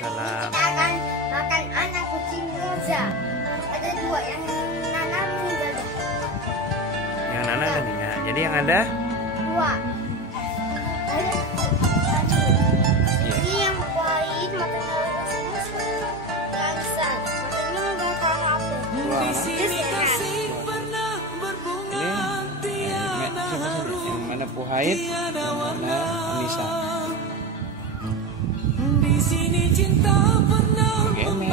Waalaikumsalam. Kita akan makan anak kucing rosa. Ada dua yang Nana meninggal. Yang Nana meninggal. Jadi yang ada Dua. Ada satu. Iya. Ini yang pahit matanya lemas. Yang besar matanya nggak tahu apa. Wah. Dia sehat. Yang mana Puhait, yang mana Anissa. Gemet.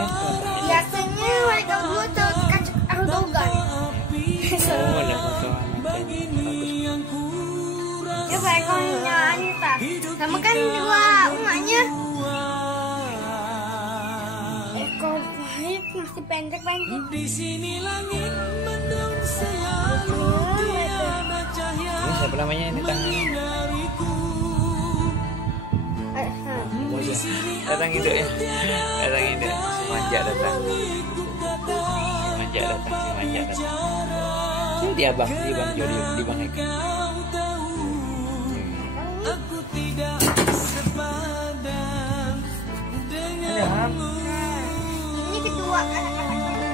Biasanya mereka dua tuh kacau arogan. Oh, ada foto anaknya. Bagus. Ya ekornya Anita. Sama kan dua emaknya. Ekor pahit masih pendek-pendek. Di sini langit mendung selalu tiada cahaya Ini siapa namanya ini tangannya? dariku. Oh iya. Datang hidup ya. Datang hidup. Si manja datang. Si manja datang. Si manja datang. Ini dia bang Jody, di bang Eka. Kau tahu aku tidak sepadan denganmu. Ini kedua anak-anaknya.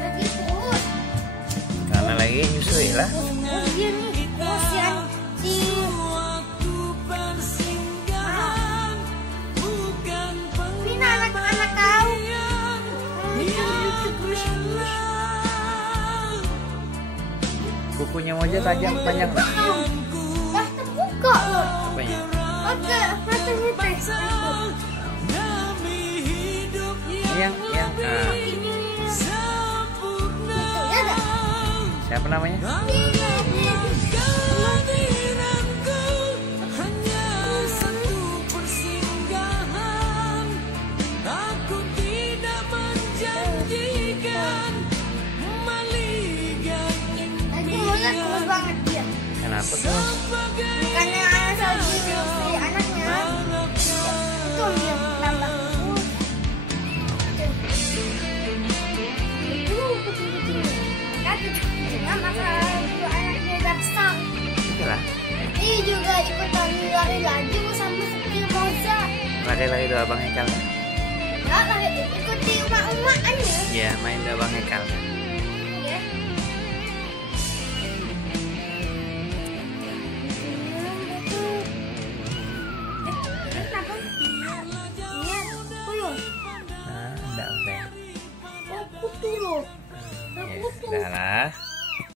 Begitu. Karena lagi nyusui lah. Oh iya nih, kasihan si Waktu persinggahan bukan ini anak-anak kau. Kukunya Moja tajam panjang nggak? Dah terbuka loh. Apanya? Oke, matanya teh. Ini yang Ini ya dah. siapa namanya? Aku tidak menjanjikan melihat Tadi mulai kurus banget dia. Kenapa tuh? Karena anak lagi si anaknya. Itu dia tambah kurus. Itu kucing-kucing. Tapi dengan masalah itu anaknya udah besar. Itulah. Ini juga ikutan lari lagi sama seperti Moza. Lari-lari doa Bang Hekal. Ya, lari ikuti umak-umakannya. Iya, main doa Bang Hekal. Ya. Kenapa? Iya, puluh. Nah, enggak udah. Oh, kutu loh. Ya, sudah lah.